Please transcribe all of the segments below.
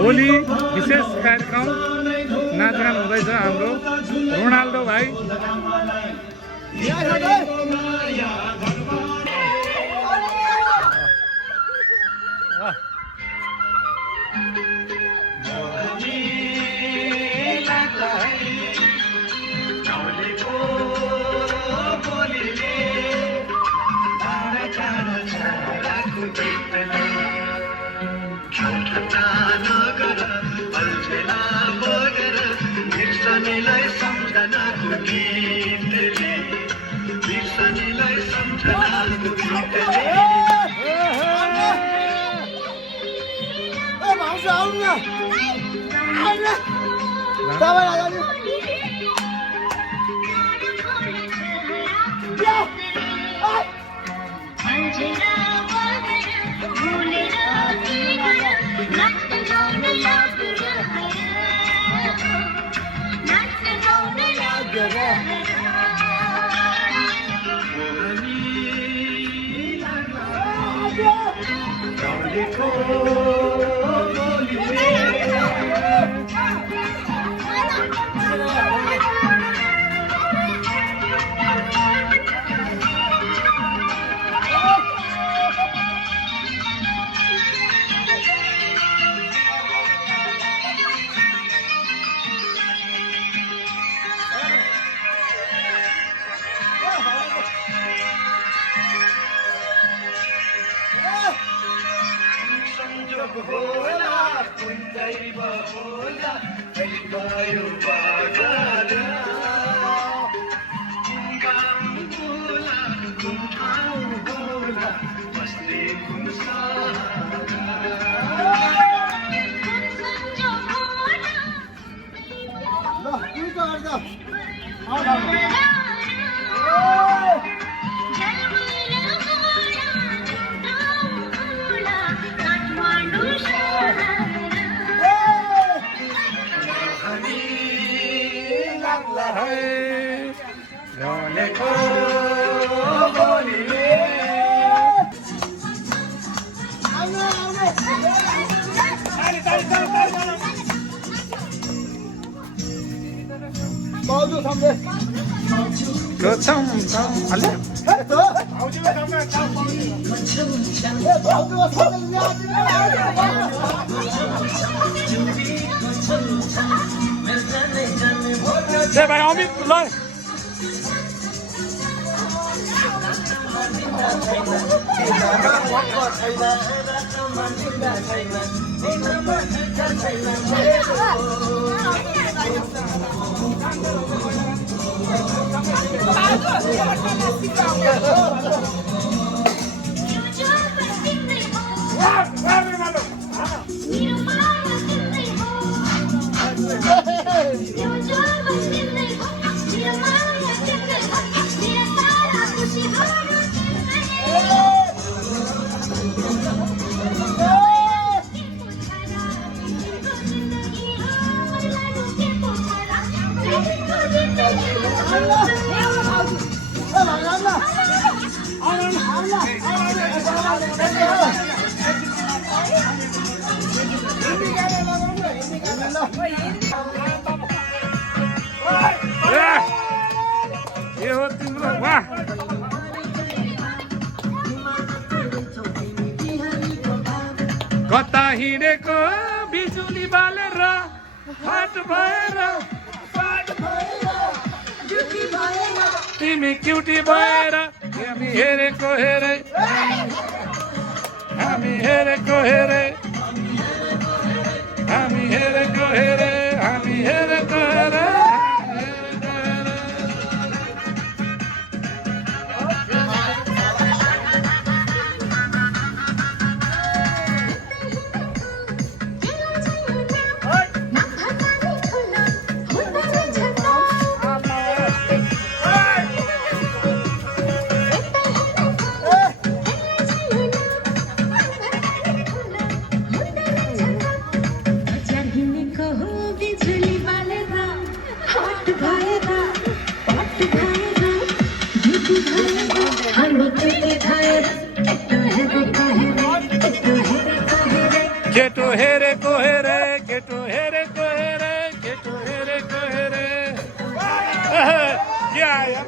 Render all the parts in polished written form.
होली विशेष कार्यक्रम नाचगान हुँदैछ हाम्रो रोनाल्डो भाइ भाइ अमित ल कता हिँडेको बिजुली बालेर हाट भएर तिमी क्युटी भएर हामी हेरेको हेरे हामी हेरेको हेरे हामी हेरेको हेरे हामी हेरेको हेरे केटो हेरेको हेरे केटो हेरेको हेरे केटो हेरेको हेरे के आयो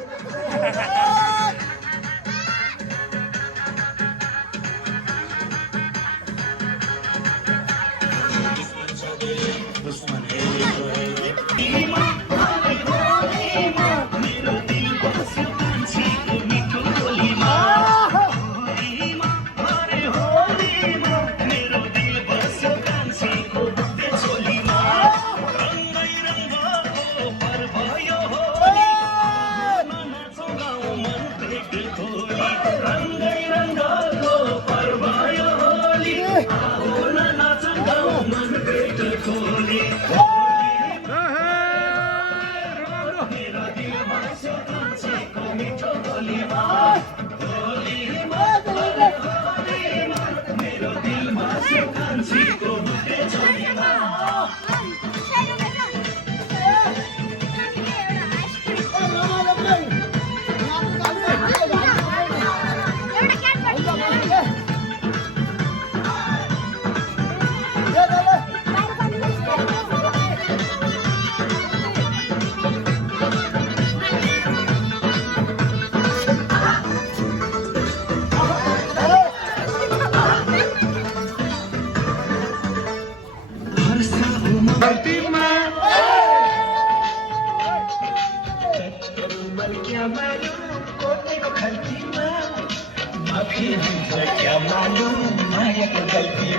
क्या मालूम मायक गलती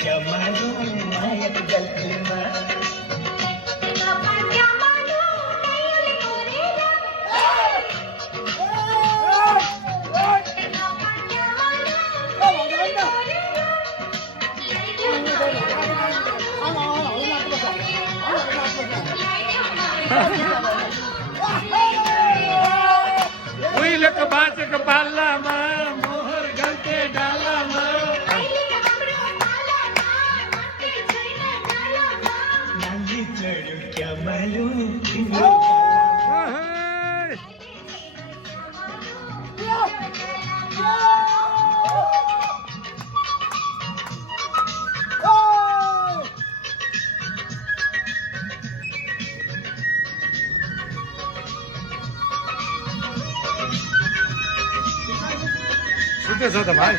क्या मालूम मायक गलती उहिलेको बाँचेको पाल्लामा मोहर गल्ते डालामा नाली चढ्यो क्या मालूम सुतेछ त भाइ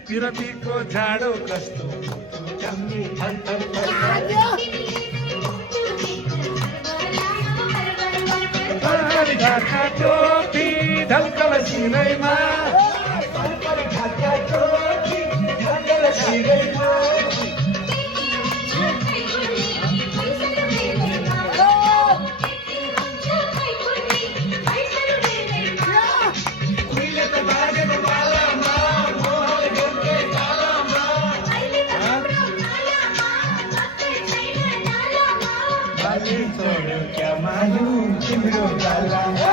पिरतीको झाडो कस्तो टोपी ढल्कल सिरैमा क्या मालूम तिम्रो गालामा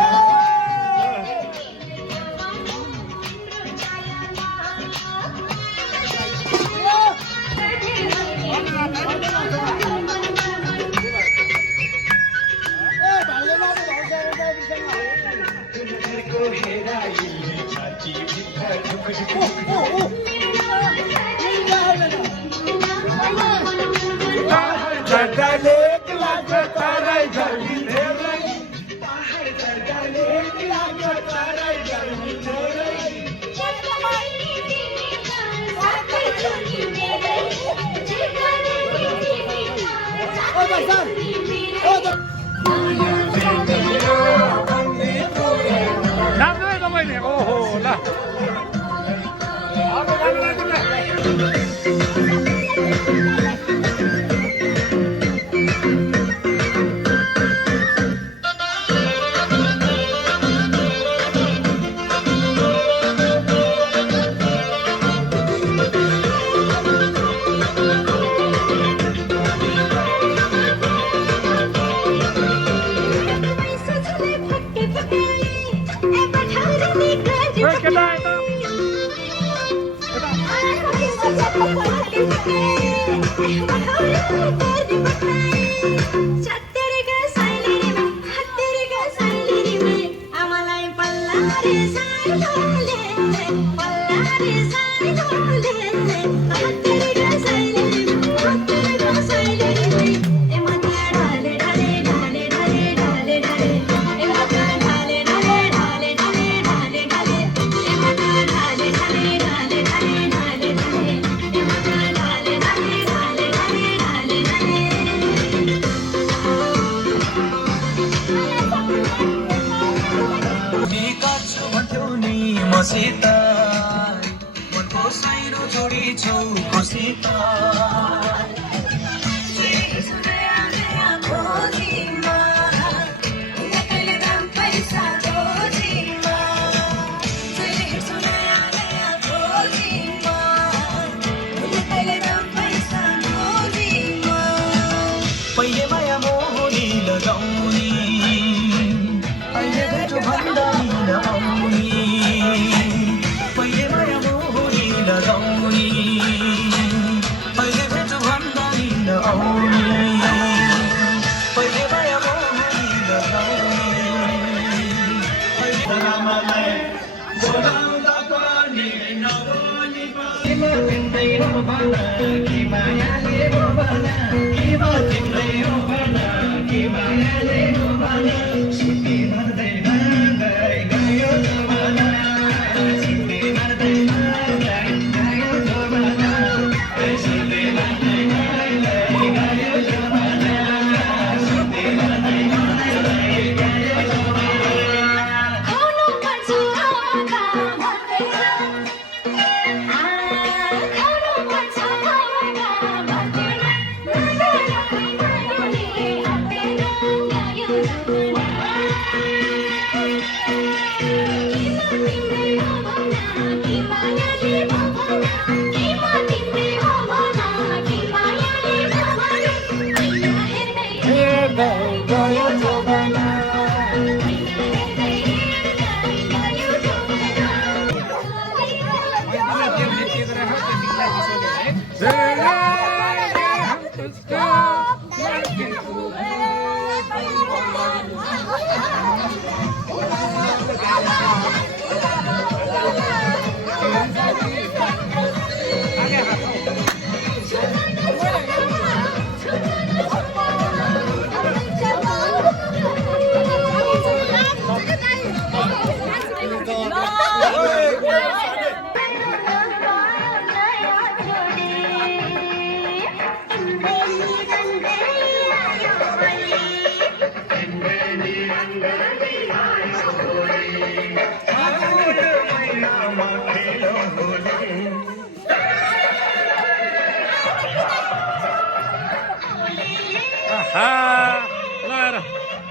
हेराइले छाती भित्र नाच्दै तपाईँले ओहो ल मसित मनको साइनो जोडी छौ खुसित पहिले माया मोहनी लगाउने अहिले भेटो भन्दा नआउने पहिले माया मोहनी लगाउने अहिले भेटो भन्दा नआउने पहिले माया मोहनी लगाउने बोलाउँदा पनि नबोली किमा तिम्रै हो भन कि मायाले हो भन किमा तिम्रै हो भन कि मायाले हो भन सुति मर्दै मर्दै गयो जमाना सुति मर्दै मर्दै गयो जमाना सुति मर्दै मर्दै गयो जमाना सुति मर्दै मर्दै गयो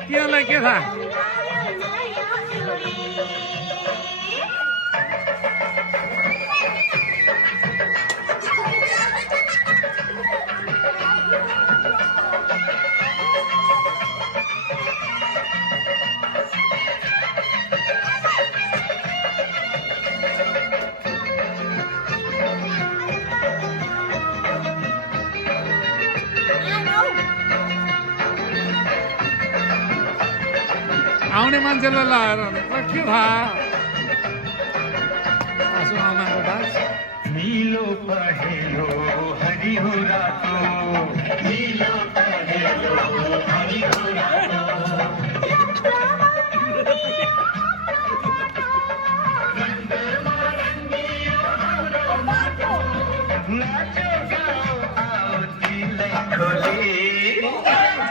तिनीहरूलाई के थाहा आउने मान्छेलाई लगाएर के थाहा आसु आमाको डान्स नीलो पहेलो हरियो रातो नीलो पहेलो हरियो रातो नाचो गाओ आओ दिलै खोले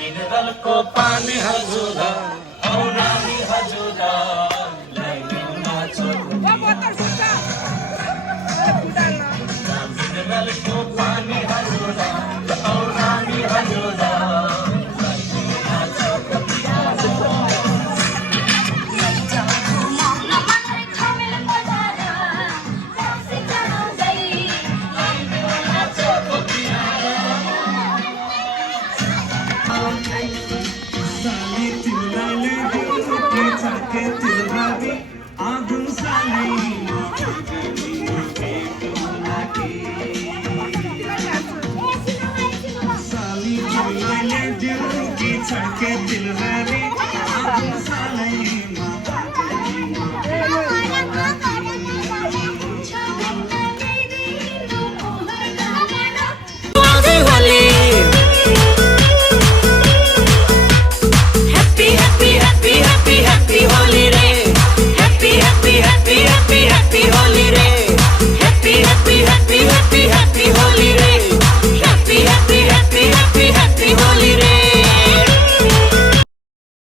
मिनरलको पानी हजुर औरानी हजुर लाइनमा छोड्नु मिनरलको पानी हजुर औरानी हजुर दिल